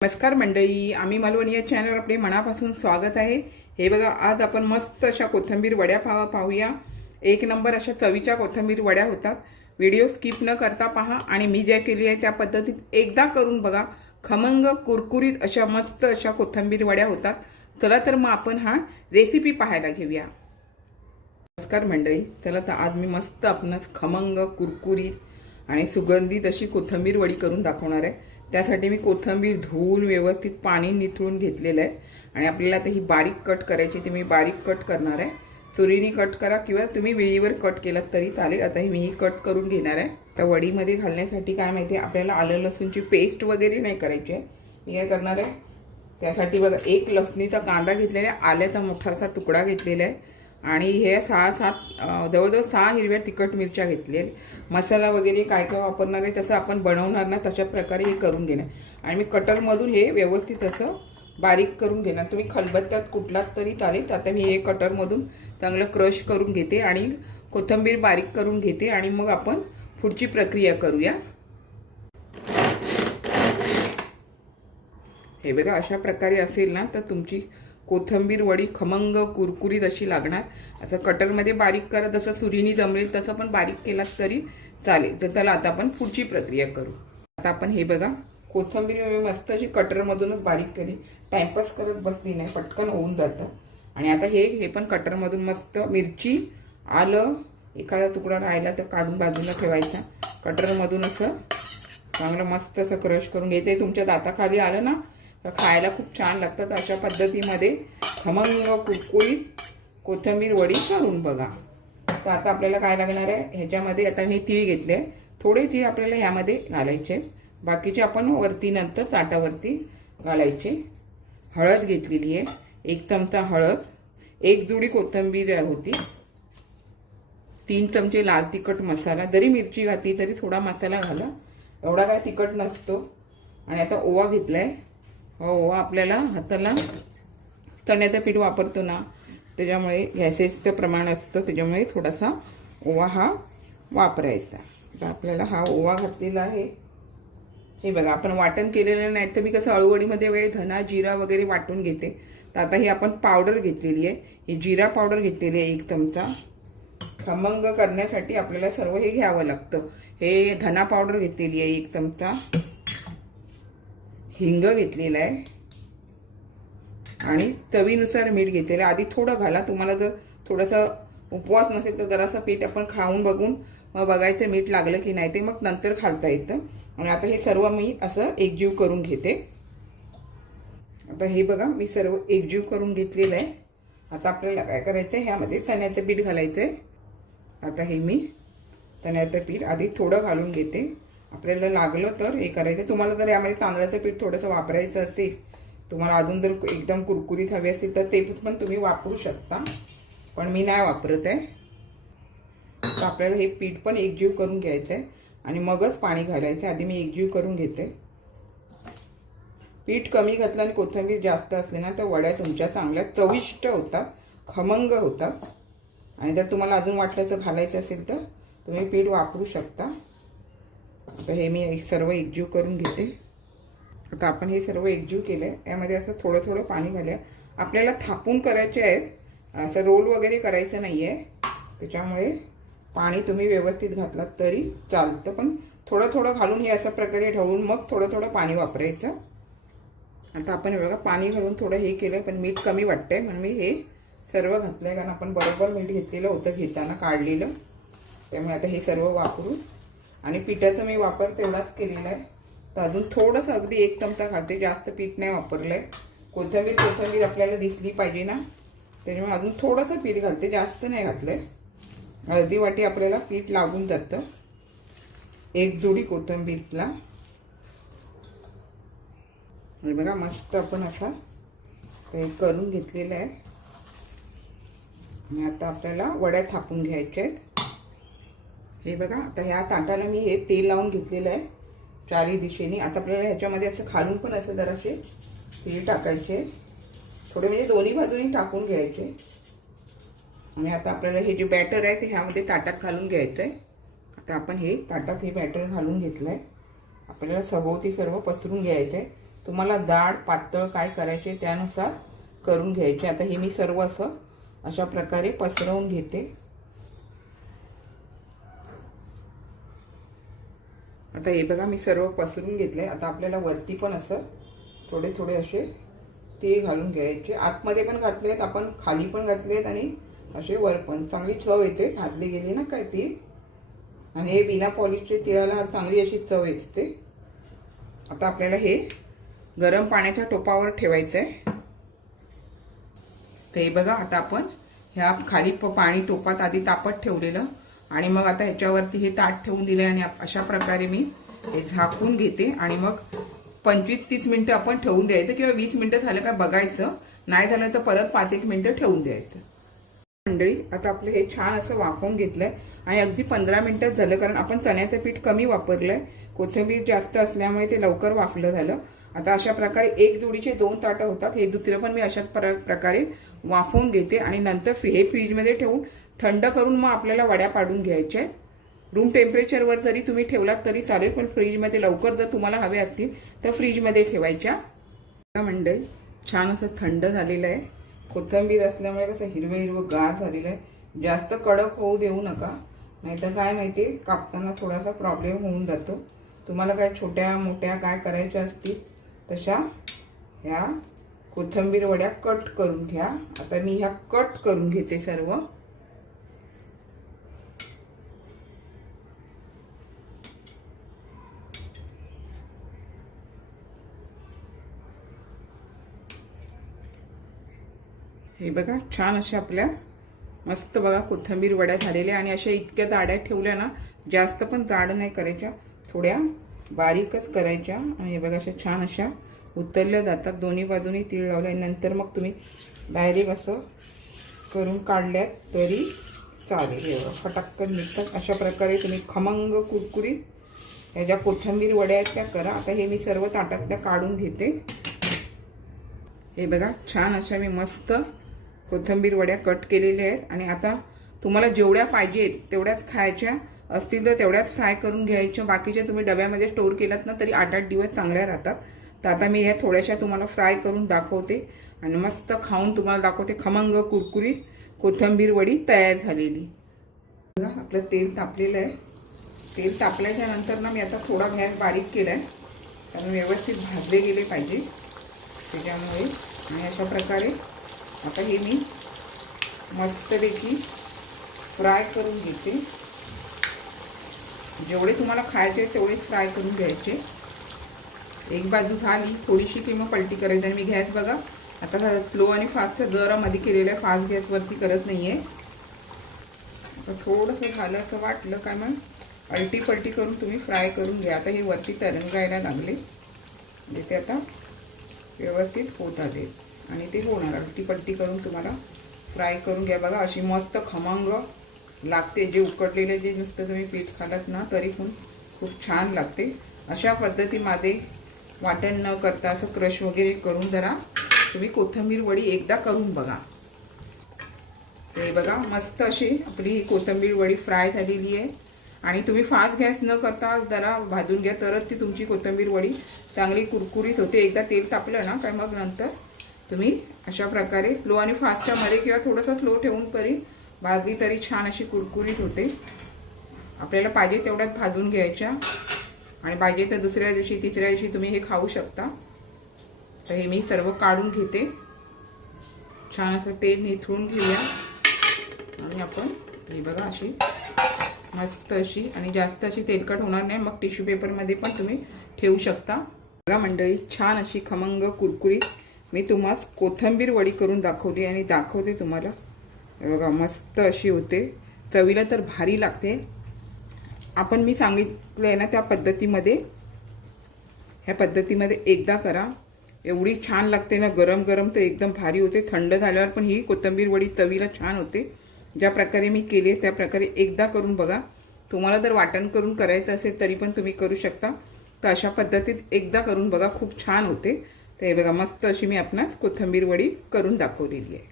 नमस्कार मंडळी, आम्ही मालवणी या चॅनलवर आपले मनापासून स्वागत आहे। हे बघा, आज आपण मस्त अशा कोथिंबीर वड्या पाहूया। एक नंबर अशा चवीच्या कोथिंबीर वड्या होतात। व्हिडिओ स्किप न करता पहा आणि मी ज्या केली आहे त्या पद्धतीत एकदा करून बघा। खमंग कुरकुरीत अशा मस्त अशा कोथिंबीर वड्या होतात। चला तर मग आपण हा रेसिपी पाहायला घेऊया। नमस्कार मंडळी, चला तर आज मी मस्त आपणास खमंग कुरकुरीत आणि सुगंधित अशी कोथिंबीर वडी करून दाखवणार आहे। त्यासाठी मी कोथिंबीर धुवून व्यवस्थित पाणी निथळून घेतलेलं आहे आणि आपल्याला आता ही बारीक कट करायची, ती मी बारीक कट करणार आहे। सुरीने कट करा किंवा तुम्ही विळीवर कट केलात तरी चालेल। आता मी ही कट करून घेणार आहे। तर वडीमध्ये घालण्यासाठी काय माहिती आहे, आपल्याला आलं लसूणची पेस्ट वगैरे नाही करायची आहे। मी काय करणार आहे, त्यासाठी बघा एक लसणीचा कांदा घेतलेला आहे, आल्याचा मोठासा तुकडा घेतलेला आहे आणि हे जवळजवळ 6 हिरव्या तिखट मिरच्या घेतल्या। मसाला वगैरे काय काय वापरणार आहे तसं आपण बनवणार ना, तशा प्रकारे हे करून घेणार आणि मी कटरमधून हे व्यवस्थित असं बारीक करून घेणार। तुम्ही खलबत्त्यात कुठलात तरी चालेल। आता मी हे कटरमधून चांगलं क्रश करून घेते आणि कोथिंबीर बारीक करून घेते आणि मग आपण पुढची प्रक्रिया करूया। हे बघा, अशा प्रकारे असेल ना तर तुमची कोथिंबीर वडी खमंग कुरकुरीत अशी लागणार। असं कटरमध्ये बारीक करा, जसं सुरीने जमलेल तसं पण बारीक केलात तरी चालेल। तर चला आता आपण पुढची प्रक्रिया करू। आता आपण हे बघा, कोथिंबीर मी मस्त अशी कटरमधूनच बारीक केली, टाइमपास करत बसली नाही, पटकन होऊन जातं। आणि आता हे पण कटरमधून मस्त मिरची, आलं एखादा तुकडा राहिला तर काढून बाजूला ठेवायचा। कटरमधून असं चांगलं मस्त असं क्रश करून घ्यायचं। तुमच्या दाताखाली आलं ना तर खायला खूप छान लागतात। अशा पद्धतीमध्ये खमंग कुरकुरीत कोथिंबीर वडी करून बघा। तर आता आपल्याला काय लागणार आहे, ह्याच्यामध्ये आता मी तीळ घेतले, थोडे तीळ आपल्याला ह्यामध्ये घालायचे, बाकीचे आपण वरती नंतर ताटावरती घालायचे। हळद घेतलेली आहे, 1 चमचा हळद, 1 जुडी कोथिंबीर होती, 3 चमचे लाल तिखट मसाला, जरी मिरची घातली तरी थोडा मसाला घाला, एवढा काय तिखट नसतो। आणि आता ओवा घेतलाय। ओवा आपल्याला हाताला चण्याचं पीठ वापरतो ना, त्याच्यामुळे गॅसेसचं प्रमाण असतं, त्याच्यामुळे थोडासा ओवा हा वापरायचा। तर आपल्याला हा ओवा घातलेला आहे। हे बघा, आपण वाटण केलेलं नाही तर मी कसं अळूवडीमध्ये वगैरे धना जिरा वगैरे वाटून घेते। तर आता ही आपण पावडर घेतलेली आहे, ही जिरा पावडर घेतलेली आहे 1 चमचा। खमंग करण्यासाठी आपल्याला सर्व हे घ्यावं लागतं। हे धना पावडर घेतलेली आहे 1 चमचा, हिंग घेतलेला आहे आणि चवीनुसार मीठ घेतलेलं आहे। आधी थोडं घाला, तुम्हाला जर थोडंसं उपवास नसेल तर जरासं पीठ आपण खाऊन बघून मग बघायचं मीठ लागलं की नाही, ते मग नंतर घालता येतं। आणि आता हे सर्व मी असं एकजीव करून घेते। आता हे बघा, मी सर्व एकजीव करून घेतलेलं आहे। आता आपल्याला काय करायचं आहे, ह्यामध्ये चण्याचं पीठ घालायचं आहे। आता हे मी चण्याचं पीठ आधी थोडं घालून घेते, आपल्याला लागलं तर हे करायचं। तुम्हाला जर यामध्ये तांदळाचं पीठ थोडंसं वापरायचं असेल, तुम्हाला अजून जर एकदम कुरकुरीत हवे असेल तर ते पण तुम्ही वापरू शकता, पण मी नाही वापरत आहे। तर आपल्याला हे पीठ पण एकजीव करून घ्यायचं आहे आणि मगच पाणी घालायचं। आधी मी एकजीव करून घेते। पीठ कमी घातलं आणि कोथिंबीर जास्त असली ना तर वड्या तुमच्या चांगल्या चविष्ट होतात, खमंग होतात। आणि जर तुम्हाला अजून वाटलं तर घालायचं असेल तर तुम्ही पीठ वापरू शकता। तर हे मी सर्व एकजीव करून घेते। आता आपण हे सर्व एकजीव केलं आहे, यामध्ये असं थोडं थोडं पाणी घालूया। आपल्याला थापून करायचे आहेत, असं रोल वगैरे करायचं नाही आहे, त्याच्यामुळे पाणी तुम्ही व्यवस्थित घातलात तरी चालतं, पण थोडं थोडं घालून हे अशा प्रकारे ढवळून मग थोडं थोडं पाणी वापरायचं। आता आपण हे बघा, पाणी घालून थोडं हे केलं, पण मीठ कमी वाटतंय म्हणून मी हे सर्व घातलं आहे, कारण आपण बरोबर मीठ घेतलेलं होतं घेताना काढलेलं, त्यामुळे आता हे सर्व वापरू। आणि पिठाचा मी वापर तेवढाच केलेला आहे, तर अजून थोडंसं अगदी 1 चमचा घालते, जास्त पीठ नाही वापरलं आहे। कोथिंबीर आपल्याला दिसली पाहिजे ना, त्याच्यामुळे अजून थोडंसं पीठ घालते, जास्त नाही घातलं आहे। अर्धी वाटी आपल्याला पीठ लागून जातं 1 जुडी कोथिंबीरला। आणि बघा, मस्त आपण असा ते करून घेतलेलं आहे। आणि आता आपल्याला वड्या थापून घ्यायच्या आहेत। हे बघा, आता ह्या ताटाला मी हे तेल लावून घेतलेलं आहे 4ही दिशेने। आता आपल्याला ह्याच्यामध्ये असं खालून पण असं जरासे तेल टाकायचे, थोडे म्हणजे दोन्ही बाजूनी टाकून घ्यायचे। आणि आता आपल्याला हे जे बॅटर आहे ते ह्यामध्ये ताटात घालून घ्यायचं आहे। आता आपण हे ताटात हे बॅटर घालून घेतलं आहे, आपल्याला सभोवती सर्व पसरून घ्यायचं आहे। तुम्हाला जाड पातळ काय करायचे त्यानुसार करून घ्यायचे. आता हे मी सर्व असं अशा प्रकारे पसरवून घेते. आता हे बघा मी सर्व पसरून घेतले. आता आपल्याला वरती पण असं थोडे थोडे असे ते घालून घ्यायचे. आतमध्ये पण घातलेत आपण, खाली पण घातलेत आणि असे वर पण. चांगली चव येते घातली गेली ना काय ती. आणि हे बिना पॉलिशचे तिळाला चांगली अशी चव येते. आता आपल्याला हे गरम पाण्याच्या टोपावर ठेवायचं आहे. ते बघा आता आपण ह्या खाली पाणी टोपात आधी तापत ठेवलेलं आणि मग आता ह्याच्यावरती हे ताट ठेवून दिले आणि अशा प्रकारे मी हे झाकून घेते. आणि मग 25-30 मिनिटं आपण ठेवून द्यायचं किंवा 20 मिनिटं झालं का बघायचं. नाही झालं तर परत 5-1 मिनिटं ठेवून द्यायचं. मंडळी आता आपलं हे छान असं वाफवून घेतलंय आणि अगदी 15 मिनिटच झालं, कारण आपण चण्याचं पीठ कमी वापरलंय. कोथिंबीर जास्त असल्यामुळे ते लवकर वाफलं झालं. आता अशा प्रकारे एक जोडीचे 2 ताटं होतात. हे दुसरं पण मी अशाच प्रकारे वाफवून घेते आणि नंतर हे फ्रीजमध्ये ठेवून थंड करून मग आपल्याला वड्या पाडून घ्यायच्या. रूम टेम्परेचरवर जरी तुम्ही ठेवलात तरी चालेल, पण फ्रीजमध्ये लवकर जर तुम्हाला हवे असतील तर फ्रीजमध्ये ठेवायच्या. मंडळी छान असं थंड झालेलं आहे. कोथिंबीर असल्यामुळे कसं हिरवं हिरवं गार झालेलं आहे. जास्त कडक होऊ देऊ नका, नाहीतर काय माहिती कापताना थोडासा प्रॉब्लेम होऊन जातो. तुम्हाला काय छोट्या मोठ्या काय करायच्या असतील तशा ह्या कोथिंबीर वड्या कट करून घ्या. आता मी ह्या कट करून घेते सर्व. हे बघा छान अशा आपल्या मस्त बघा कोथिंबीर वड्या झालेल्या आणि अशा इतक्या जाड्या ठेवल्या ना, जास्त पण जाड नाही करायच्या, थोड्या बारीकच करायच्या. आणि हे बघा अशा छान अशा उतरल्या जातात. दोन्ही बाजूनी तीळ लावल्यानंतर मग तुम्ही डायरेक्ट असं करून काढल्यात तरी चालेल. एवढं फटाक्कन निघतात. अशा प्रकारे तुम्ही खमंग कुरकुरीत ह्या ज्या कोथिंबीर वड्या आहेत त्या करा. आता हे मी सर्व ताटातल्या काढून घेते. हे बघा छान अशा मी मस्त कोथिंबीर वड्या कट केलेल्या आहेत. आणि आता तुम्हाला जेवढ्या पाहिजेत तेवढ्याच खायच्या असतील तर तेवढ्याच फ्राय करून घ्यायच्या. बाकीच्या तुम्ही डब्यामध्ये स्टोअर केलात ना तरी 8-8 दिवस चांगल्या राहतात. तर आता मी ह्या थोड्याशा तुम्हाला फ्राय करून दाखवते आणि मस्त खाऊन तुम्हाला दाखवते. खमंग कुरकुरीत कोथिंबीर वडी तयार झालेली. बघा आपलं तेल तापलेलं आहे. तेल तापल्याच्या नंतर ना मी आता थोडा गॅस बारीक केला आहे, कारण व्यवस्थित भाजले गेले पाहिजे त्याच्यामुळे. आणि अशा प्रकारे आता हे मी मस्तपैकी फ्राय करून घेते. जेवढे तुम्हाला खायचे तेवढेच फ्राय करून घ्यायचे. एक बाजू झाली थोडीशी की मग पलटी करायची. आणि मी गॅस बघा आता स्लो आणि फास्टच्या दरामध्ये केलेलं आहे, फास्ट गॅसवरती करत नाही आहे. आता थोडंसं झालं असं वाटलं काय मग अल्टी पलटी करून तुम्ही फ्राय करून घ्या. आता हे वरती तरंगायला लागले म्हणजे ते आता व्यवस्थित होत आले आणि ते होणार. अल्टी पलटी करून तुम्हाला फ्राय करून घ्या. बघा अशी मस्त खमंग लागते. जे उकडलेले जे नुसतं तुम्ही पीठ खालात ना तरी पण खूप छान लागते. अशा पद्धतीमध्ये वाटण न करता असं क्रश वगैरे करून जरा तुम्ही कोथिंबीर वडी एकदा करून बघा. ते बघा मस्त अशी आपली ही कोथिंबीर वडी फ्राय झालेली आहे. आणि तुम्ही फास्ट गॅस न करता जरा भाजून घ्या तरच ती तुमची कोथिंबीर वडी चांगली कुरकुरीत होते. एकदा तेल तापलं ना काय मग नंतर तुम्ही अशा प्रकारे स्लो आणि फास्टच्या मध्ये किंवा थोडंसं स्लो ठेवून तरी भाजली तरी छान अशी कुरकुरीत होते. आपल्याला पाहिजे तेवढ्यात भाजून घ्यायच्या आणि पाहिजे तर दुसऱ्या दिवशी तिसऱ्या दिवशी तुम्ही हे खाऊ शकता. तर हे मी सर्व काढून घेते. छान असं तेल निथळून घेऊया आणि आपण हे बघा अशी मस्त अशी आणि जास्त अशी तेलकट होणार नाही. मग टिश्यू पेपरमध्ये पण तुम्ही ठेवू शकता. बघा मंडळी छान अशी खमंग कुरकुरीत मी तुम्हाला कोथिंबीर वडी करून दाखवली आणि दाखवते तुम्हाला. बघा मस्त अशी होते. चवीला तर भारी लागते. आपण मी सांगितलं आहे ना त्या पद्धतीमध्ये ह्या पद्धतीमध्ये एकदा करा. एवढी छान लागते ना. गरम गरम तर एकदम भारी होते. थंड झाल्यावर पण ही कोथिंबीर वडी चवीला छान होते. ज्या प्रकारे मी केली त्या प्रकारे एकदा करून बघा. तुम्हाला जर वाटण करून करायचं असेल तरी पण तुम्ही करू शकता. तर अशा पद्धतीत एकदा करून बघा, खूप छान होते. तर हे बघा मस्त अशी मी आपणास कोथिंबीर वडी करून दाखवलेली आहे.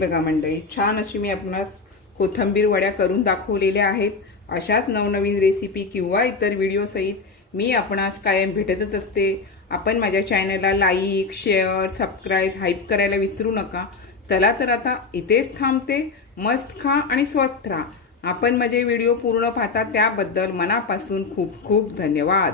बघा मंडळी छान अशी मी आपणास कोथिंबीर वड्या करून दाखवलेल्या आहेत. अशाच नवनवीन रेसिपी किंवा इतर व्हिडिओ सहित मी आपणास कायम भेटतच असते. आपण माझ्या चॅनलला लाईक शेअर सबस्क्राईब हाईप करायला विसरू नका. चला तर आता इथेच थांबते. मस्त खा आणि स्वस्थ राहा. आपण माझे व्हिडिओ पूर्ण पाहता त्याबद्दल मनापासून खूप खूप धन्यवाद.